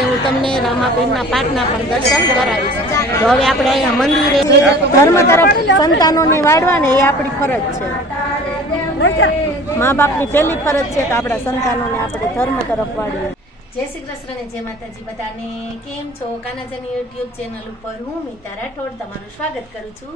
હું તમને રામાપીરના પાઠના પણ દર્શન કરાવીશ. તો હવે આપણે અહીંયા મંદિરે ધર્મ તરફ સંતાનોને વાળવા ને એ આપણી ફરજ છે. મા બાપની પહેલી ફરજ છે કે આપણા સંતાનોને આપણે ધર્મ તરફ વાળીએ. જય શ્રી કૃષ્ણ ને જય માતાજી બધાને. કેમ છો? કાનાજાની યુટ્યુબ ચેનલ ઉપર હું મીતા રાઠોડ તમારું સ્વાગત કરું છું.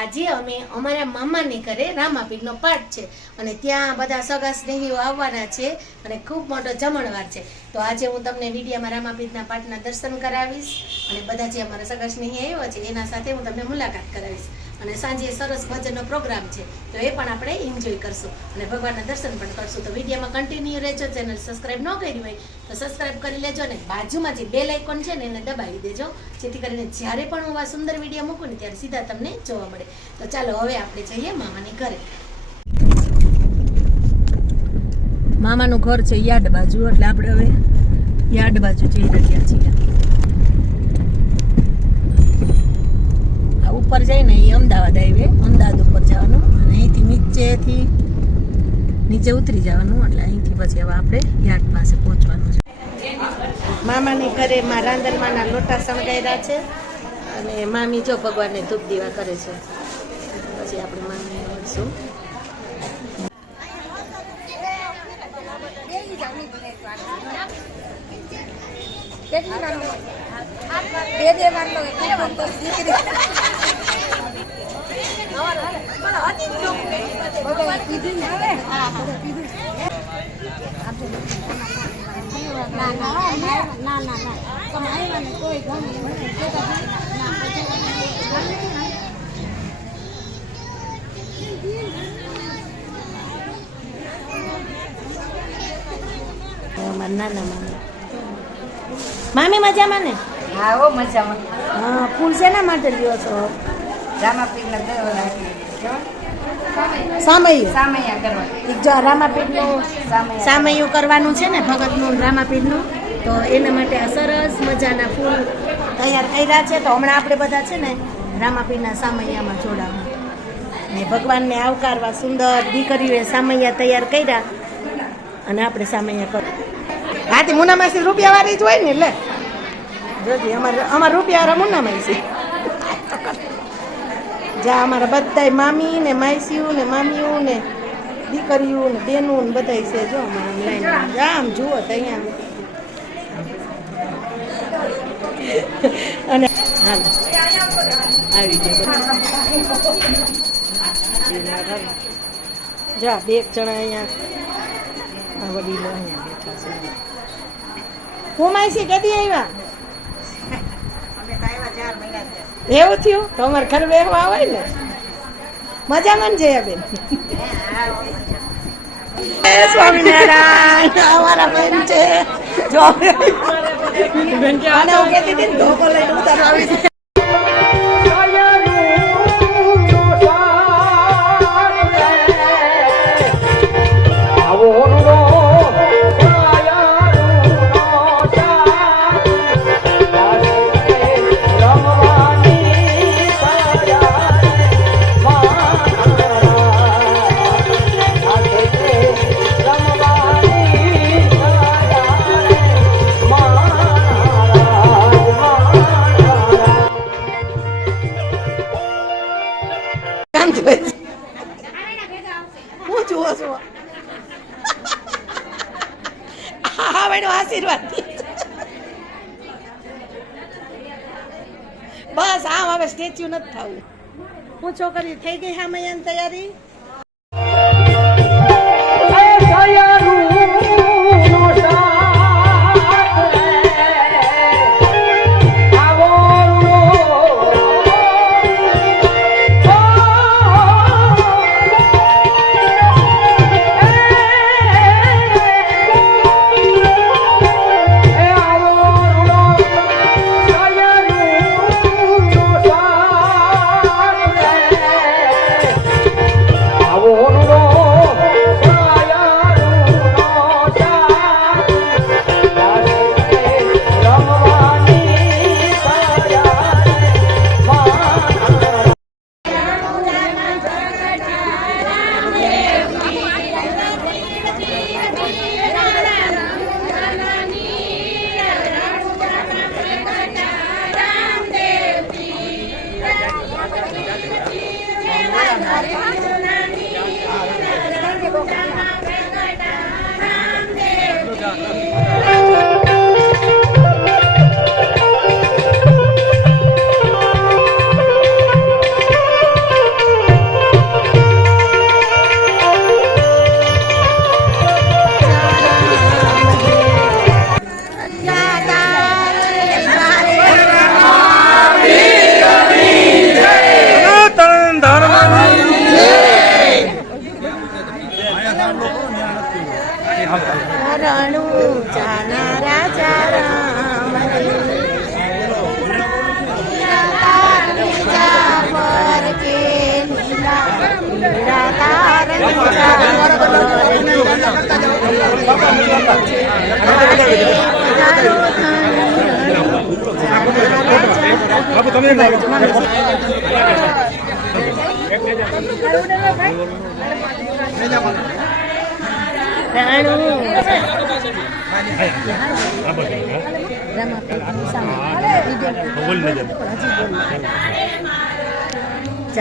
આજે અમે અમારા મામાને ઘરે રામાપીરનો પાઠ છે અને ત્યાં બધા સગા સ્નેહીઓ આવવાના છે અને ખૂબ મોટો જમણવાર છે. તો આજે હું તમને વિડીયોમાં રામાપીરના પાઠના દર્શન કરાવીશ અને બધા જે અમારા સગા સ્નેહી આવ્યા છે એના સાથે હું તમને મુલાકાત કરાવીશ. અને સાંજે સરસ ભજનનો પ્રોગ્રામ છે તો એ પણ આપણે એન્જોય કરશું અને ભગવાનના દર્શન પણ કરશું. તો વિડીયોમાં કન્ટિન્યુ રહેજો. ચેનલ સબસ્ક્રાઈબ ન કરી હોય તો સબસ્ક્રાઈબ કરી લેજો અને બાજુમાં જે બેલ આઇકોન છે ને એને દબાવી દેજો, જેથી કરીને જ્યારે પણ હું આ સુંદર વિડીયો મૂકું ને ત્યારે સીધા તમને જોવા મળે. તો ચાલો હવે આપણે જઈએ મામાની ઘરે. મામાનું ઘર છે યાર્ડ બાજુ, એટલે આપણે હવે યાર્ડ બાજુ જઈ રહ્યા છીએ. ઉપર જઈને એ અમદાવાદ હાઈવે, અમદાવાદ ઉપર જવાનું અને અહીંથી નીચે ઉતરી જવાનું, એટલે અહીંથી પછી હવે આપણે યાર્ડ પાસે પહોંચવાનું છે. મામાની ઘરે માં રાંદલમાના લોટા શણગાર્યા છે અને મામી જો ભગવાનને ધૂપ દીવા કરે છે. પછી આપણે મામીને મળશું. મામી મજામાં ને? હા હો મજામાં. હા, ફૂલ શેના માટે લ્યો છો? રામાપીરના સામૈયા કરવા. જો રામાપીરનું સામૈયું કરવાનું છે ને, ભગતનું રામાપીરનું, તો એના માટે આ સરસ મજાના ફૂલ તૈયાર કર્યા છે. તો હમણાં આપણે બધા છે ને રામાપીરના સામૈયામાં જોડાવું ને ભગવાનને આવકારવા સુંદર દીકરીઓએ સામૈયા તૈયાર કર્યા અને આપણે સામૈયા કર. હાથી મુનામાસી રૂપિયા વાળી જ હોય ને, એટલે જોજી અમારા રૂપિયા મુનામાસી જ્યાં અમારા બધા મામી ને માઈસીયું ને મામીયું ને દીકરીયું ને બેનું ને બધા છે. જો અમારા લાઈન આમ જુઓ તો અહીંયા અને હાલ આવી જાય. જા બે જણા અહીંયા વડીલો અહીંયા બેઠા છે. હું માઈસી કેદી આવ્યા? એવું થયું? તો અમારે ઘર બેહવા હોય ને. મજામાં છે બેન? સ્વામિનારાયણ અમારા બેન છે. જો બેન કે આને હું કહેતી હતી ધોકો લઈને ઉતારવા આવી છે. હું જુઓ છો? હા બેનો આશીર્વાદ. બસ આમ હવે સ્ટેચ્યુ નથી થવું. હું છોકરી થઈ ગઈ સામૈયાની તૈયારી.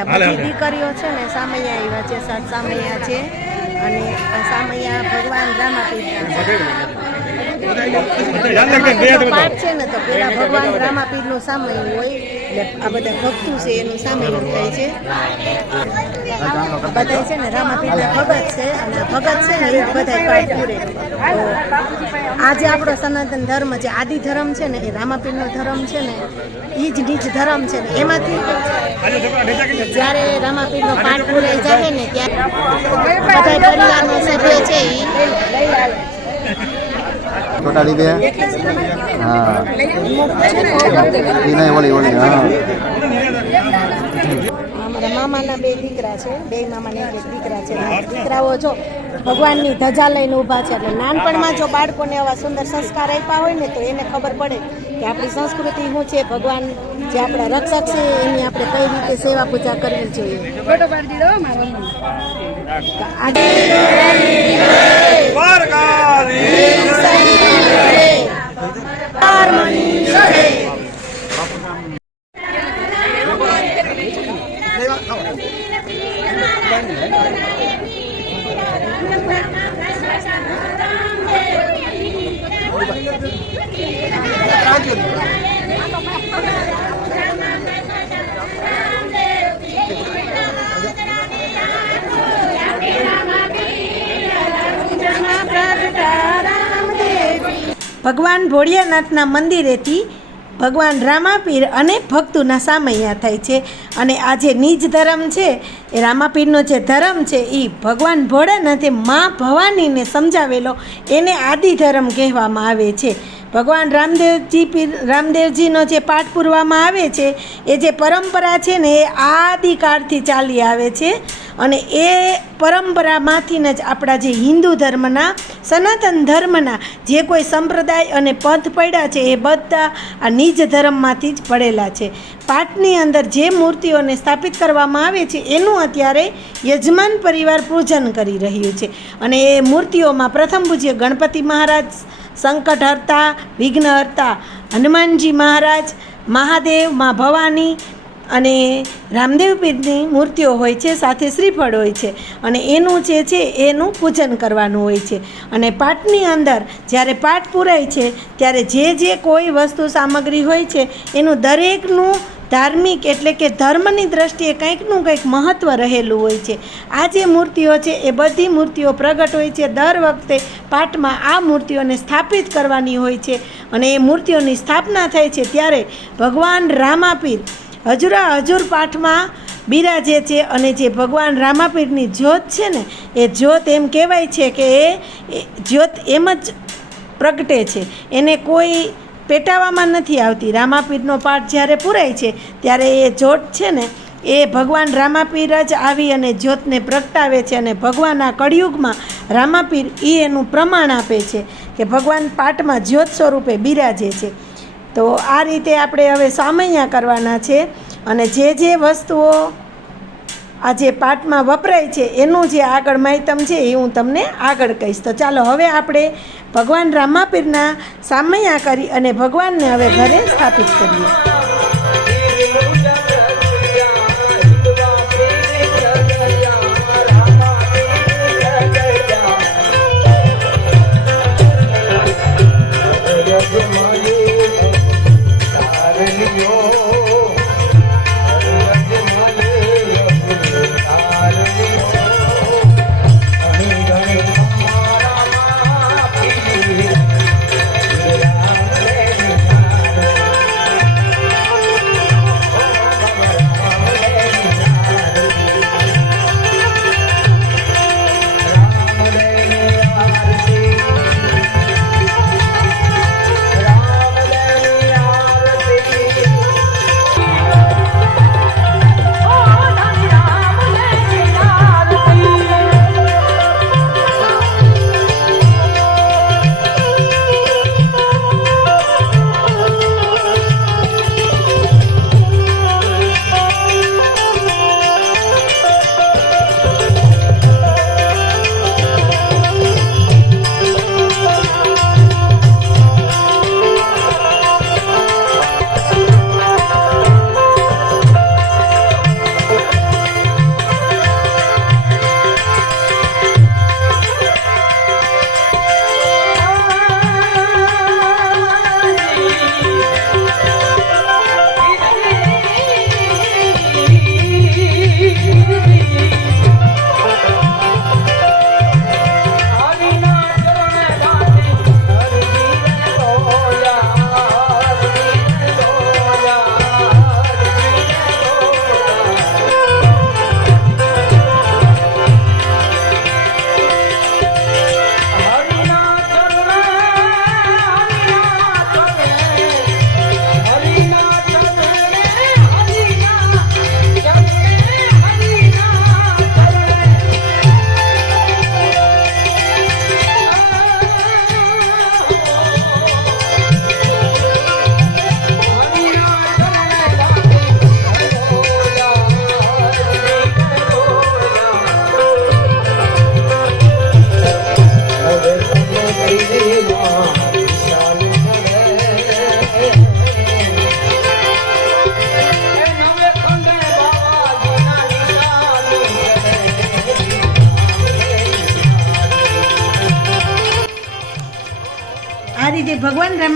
બધી દીકરીઓ છે ને સામૈયા આવ્યા છે, 7 સામૈયા છે અને આ સામૈયા ભગવાન રામાપીરના પાઠ છે ને તો પેલા ભગવાન રામાપીરનું સામૈયું હોય એટલે આ બધા ભક્તો છે એનું સામૈયું થાય છે. બધા છે ને રામાપીરના ભગત છે અને આ ભગત છે ને એ બધા પાઠ પૂરે. આજે આપણો સનાતન ધર્મ છે, આદિ ધર્મ છે ને એ રામાપીરનો ધર્મ છે ને એ જ નીચ ધર્મ છે ને એમાંથી જ્યારે રામાપીરનો પાઠ પૂરાઈ જાય ને ત્યારે બધા પરિવારનો સભ્ય છે छोटा लीधे हाँ नहीं ओली ओली हाँ અમારા મામાના 2 દીકરા છે, 2 મામાના 1 દીકરા છે. દીકરાઓ જો ભગવાનની ધજા લઈને ઊભા છે એટલે નાનપણમાં જો બાળકોને આવા સુંદર સંસ્કાર આપ્યા હોય ને તો એને ખબર પડે કે આપણી સંસ્કૃતિ શું છે, ભગવાન જે આપણા રક્ષક છે એની આપણે કઈ રીતે સેવા પૂજા કરવી જોઈએ. ભગવાન ભોળિયાનાથના મંદિરેથી ભગવાન રામાપીર અને ભક્તોના સામૈયા થાય છે અને આ જે નિજ ધર્મ છે એ રામાપીરનો જે ધર્મ છે એ ભગવાન ભોળાનાથે મા ભવાનીને સમજાવેલો એને આદિ ધર્મ કહેવામાં આવે છે. ભગવાન રામદેવજીનો જે પાઠ પૂરવામાં આવે છે એ જે પરંપરા છે ને એ આદિકાળથી ચાલી આવે છે અને એ પરંપરામાંથી જ આપણા જે હિન્દુ ધર્મના સનાતન ધર્મના જે કોઈ સંપ્રદાય અને પંથ પડ્યા છે એ બધા આ નિજ ધર્મમાંથી જ પડેલા છે. પાઠની અંદર જે મૂર્તિઓને સ્થાપિત કરવામાં આવે છે એનું અત્યારે યજમાન પરિવાર પૂજન કરી રહ્યું છે અને એ મૂર્તિઓમાં પ્રથમ પૂજ્ય ગણપતિ મહારાજ, સંકટહર્તા, વિઘ્નહર્તા, હનુમાનજી મહારાજ, મહાદેવ, મા ભવાની અને રામદેવ પીરની મૂર્તિઓ હોય છે, સાથે શ્રીફળ હોય છે અને એનું જે છે એનું પૂજન કરવાનું હોય છે. અને પાઠની અંદર જ્યારે પાઠ પૂરાય છે ત્યારે જે કોઈ વસ્તુ સામગ્રી હોય છે એનું દરેકનું ધાર્મિક એટલે કે ધર્મની દ્રષ્ટિએ કંઈકનું કંઈક મહત્ત્વ રહેલું હોય છે. આ જે મૂર્તિઓ છે એ બધી મૂર્તિઓ પ્રગટ હોય છે. દર વખતે પાઠમાં આ મૂર્તિઓને સ્થાપિત કરવાની હોય છે અને એ મૂર્તિઓની સ્થાપના થાય છે ત્યારે ભગવાન રામાપીર હજુર પાઠમાં બિરાજે છે અને જે ભગવાન રામાપીરની જ્યોત છે ને એ જ્યોત એમ કહેવાય છે કે એ જ્યોત એમ જ પ્રગટે છે, એને કોઈ પેટાવામાં નથી આવતી. રામાપીરનો પાઠ જ્યારે પૂરાય છે ત્યારે એ જ્યોત છે ને એ ભગવાન રામાપીર જ આવી અને જ્યોતને પ્રગટાવે છે અને ભગવાન આ કળિયુગમાં રામાપીર એનું પ્રમાણ આપે છે કે ભગવાન પાઠમાં જ્યોત સ્વરૂપે બિરાજે છે. તો આ રીતે આપણે હવે સામૈયા કરવાના છે અને જે વસ્તુઓ આ જે પાઠમાં વપરાય છે એનું જે આગળ માહિતમ છે એ હું તમને આગળ કહીશ. તો ચાલો હવે આપણે ભગવાન રામાપીરના સામૈયા કરી અને ભગવાનને હવે ઘરે સ્થાપિત કરીએ.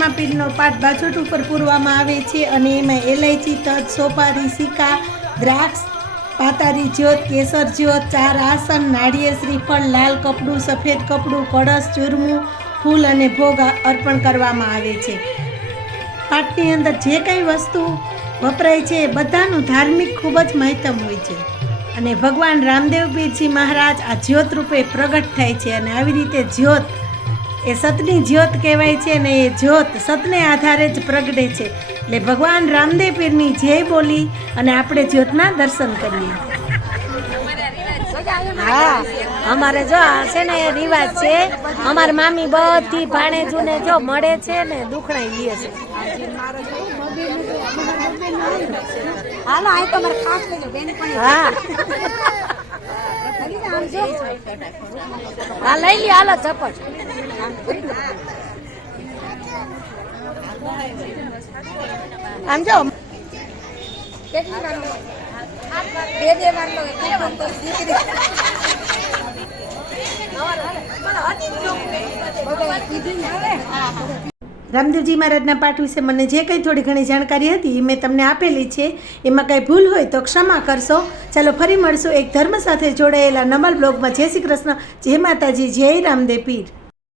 રામાપીરનો પાઠ બાજોટ ઉપર પૂરવામાં આવે છે અને એમાં એલાયચી, તજ, સોપારી, સિક્કા, દ્રાક્ષ, પાતારી જ્યોત, કેસર જ્યોત, 4 આસન, નાળિયેર, શ્રીફળ, લાલ કપડું, સફેદ કપડું, કળશ, ચૂરમું, ફૂલ અને ભોગ અર્પણ કરવામાં આવે છે. પાઠની અંદર જે કંઈ વસ્તુ વપરાય છે એ બધાનું ધાર્મિક ખૂબ જ મહત્તમ હોય છે અને ભગવાન રામદેવ પીરજી મહારાજ આ જ્યોત રૂપે પ્રગટ થાય છે અને આવી રીતે જ્યોત એ સતની જ્યોત કહેવાય છે અને એ જ્યોત સતને આધારે જ પ્રગટે છે. એટલે ભગવાન રામદેવ પીરની જય બોલી અને આપણે જ્યોતના દર્શન કરીએ. હા, અમારે જો આ છે ને એ રિવાજ છે. અમાર મામી બધી ભાણેજુને જો મળે છે ને દુખણાઈ લે છે. હાલો આ તમારે ખાસ લેજો બેન પણ હા હા, લઈ લ્યો, હાલો ચપટ. આમ જો કેટલી વાર લો? બે વાર લો એટલે તો દીકરી રામદેવજી મહારાજના પાઠ વિશે મને જે કંઈ થોડી ઘણી જાણકારી હતી એ મેં તમને આપેલી છે. એમાં કંઈ ભૂલ હોય તો ક્ષમા કરશો. ચાલો ફરી મળશું એક ધર્મ સાથે જોડાયેલા નવલ બ્લોગમાં. જય શ્રી કૃષ્ણ, જય માતાજી, જય રામદેવ પીર.